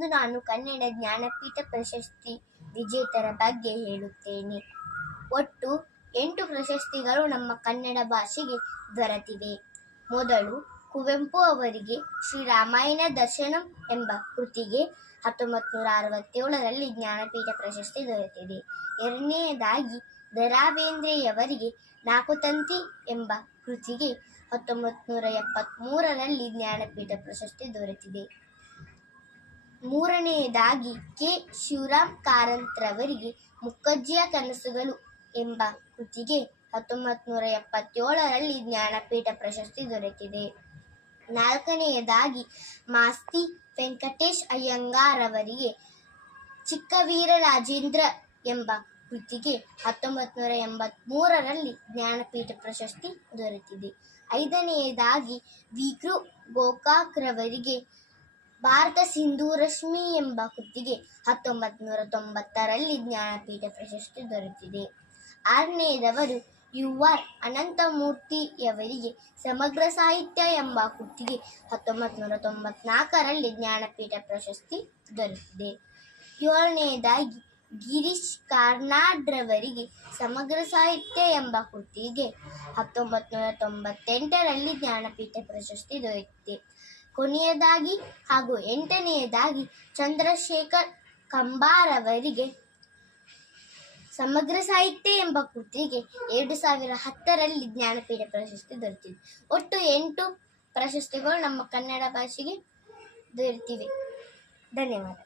ಇಂದು ನಾನು ಕನ್ನಡ ಜ್ಞಾನಪೀಠ ಪ್ರಶಸ್ತಿ ವಿಜೇತರ ಬಗ್ಗೆ ಹೇಳುತ್ತೇನೆ. ಒಟ್ಟು 8 ಪ್ರಶಸ್ತಿಗಳು ನಮ್ಮ ಕನ್ನಡ ಭಾಷೆಗೆ ದೊರೆತಿವೆ. ಮೊದಲು ಕುವೆಂಪು ಅವರಿಗೆ ಶ್ರೀರಾಮಾಯಣ ದರ್ಶನಂ ಎಂಬ ಕೃತಿಗೆ 1967ರಲ್ಲಿ ಜ್ಞಾನಪೀಠ ಪ್ರಶಸ್ತಿ ದೊರೆತಿದೆ. ಎರಡನೆಯದಾಗಿ ದ ರಾ ಬೇಂದ್ರೆಯವರಿಗೆ ನಾಕು ತಂತಿ ಎಂಬ ಕೃತಿಗೆ 1973ರಲ್ಲಿ ಜ್ಞಾನಪೀಠ ಪ್ರಶಸ್ತಿ ದೊರೆತಿದೆ. ಮೂರನೆಯದಾಗಿ ಕೆ. ಶಿವರಾಮ್ ಕಾರಂತರವರಿಗೆ ಮುಕ್ಕಜ್ಜಿಯ ಕನಸುಗಳು ಎಂಬ ಕೃತಿಗೆ 1977ರಲ್ಲಿ ಜ್ಞಾನಪೀಠ ಪ್ರಶಸ್ತಿ ದೊರೆತಿದೆ. ನಾಲ್ಕನೆಯದಾಗಿ ಮಾಸ್ತಿ ವೆಂಕಟೇಶ್ ಅಯ್ಯಂಗಾರ್ ಅವರಿಗೆ ಚಿಕ್ಕವೀರರಾಜೇಂದ್ರ ಎಂಬ ಕೃತಿಗೆ 1983ರಲ್ಲಿ ಜ್ಞಾನಪೀಠ ಪ್ರಶಸ್ತಿ ದೊರೆತಿದೆ. ಐದನೆಯದಾಗಿ ವಿ. ಕೃ. ಗೋಕಾಕ್ ರವರಿಗೆ ಭಾರತ ಸಿಂಧೂರಶ್ಮಿ ಎಂಬ ಕೃತಿಗೆ 1990ರಲ್ಲಿ ಜ್ಞಾನಪೀಠ ಪ್ರಶಸ್ತಿ ದೊರೆತಿದೆ. ಆರನೆಯದವರು ಯು. ಆರ್. ಅನಂತಮೂರ್ತಿಯವರಿಗೆ ಸಮಗ್ರ ಸಾಹಿತ್ಯ ಎಂಬ ಕೃತಿಗೆ 1994ರಲ್ಲಿ ಜ್ಞಾನಪೀಠ ಪ್ರಶಸ್ತಿ ದೊರೆತಿದೆ. ಏಳನೆಯದಾಗಿ ಗಿರೀಶ್ ಕಾರ್ನಾಡ್ರವರಿಗೆ ಸಮಗ್ರ ಸಾಹಿತ್ಯ ಎಂಬ ಕೃತಿಗೆ 1998ರಲ್ಲಿ ಜ್ಞಾನಪೀಠ ಪ್ರಶಸ್ತಿ ದೊರೆತಿದೆ. ಕೊನೆಯದಾಗಿ ಹಾಗೂ 8ನೇಯದಾಗಿ ಚಂದ್ರಶೇಖರ್ ಕಂಬಾರ್ ಅವರಿಗೆ ಸಮಗ್ರ ಸಾಹಿತ್ಯ ಎಂಬ ಕೃತಿಗೆ 2010ರಲ್ಲಿ ಜ್ಞಾನಪೀಠ ಪ್ರಶಸ್ತಿ ದೊರೆತಿದೆ. ಒಟ್ಟು 8 ಪ್ರಶಸ್ತಿಗಳು ನಮ್ಮ ಕನ್ನಡ ಭಾಷೆಗೆ ದೊರೆತಿವೆ. ಧನ್ಯವಾದ.